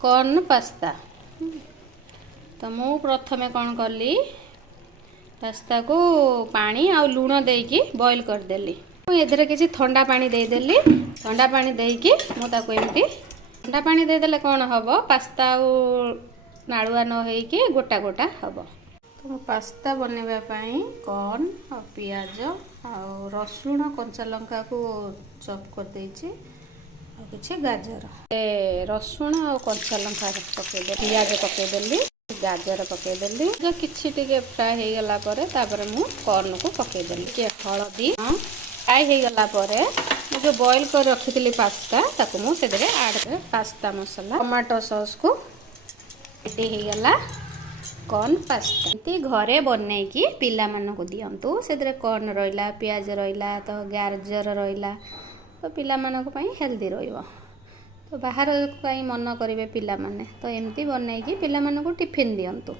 Corn pasta. तो मु प्रथमे कौन कली पास्ता को पानी आ लुण देकी बॉईल कर देली। एधरे किसी ठंडा पानी दे देली। ठंडा पानी देकी मु ताको एमती ठंडा पानी दे देले कौन हबो पास्ता नाड़ुआ न होइकी गोटा गोटा हबो। तो मु पास्ता बनेबा पई कॉर्न और पियाज और रसुण कंचा लंका को चॉप कर देछि और किछि गाजर रसुण और कंचा लंका पके दे पियाज पके देली गाजर पके देली जो किछि टिके फ्राई हे गला परे तापर मु कॉर्न को पके देली के हळदी फ्राई हे गला परे मु जो बॉईल कर रखितली पास्ता ताको मु सेदरे ऐड कर पास्ता मसाला टमाटो सॉस को रेडी हे गला कॉर्न पास्ता। इति घरे बनै की पिला मन को दियंतु सेदरे कॉर्न रहिला पियाज रहिला तो गाजर रहिला तो पिला मन को पई हेल्दी रहिबो। तो बाहर कहीं मन करेंगे पिला माने तो एमती बन पिला टिफिन दियंतु।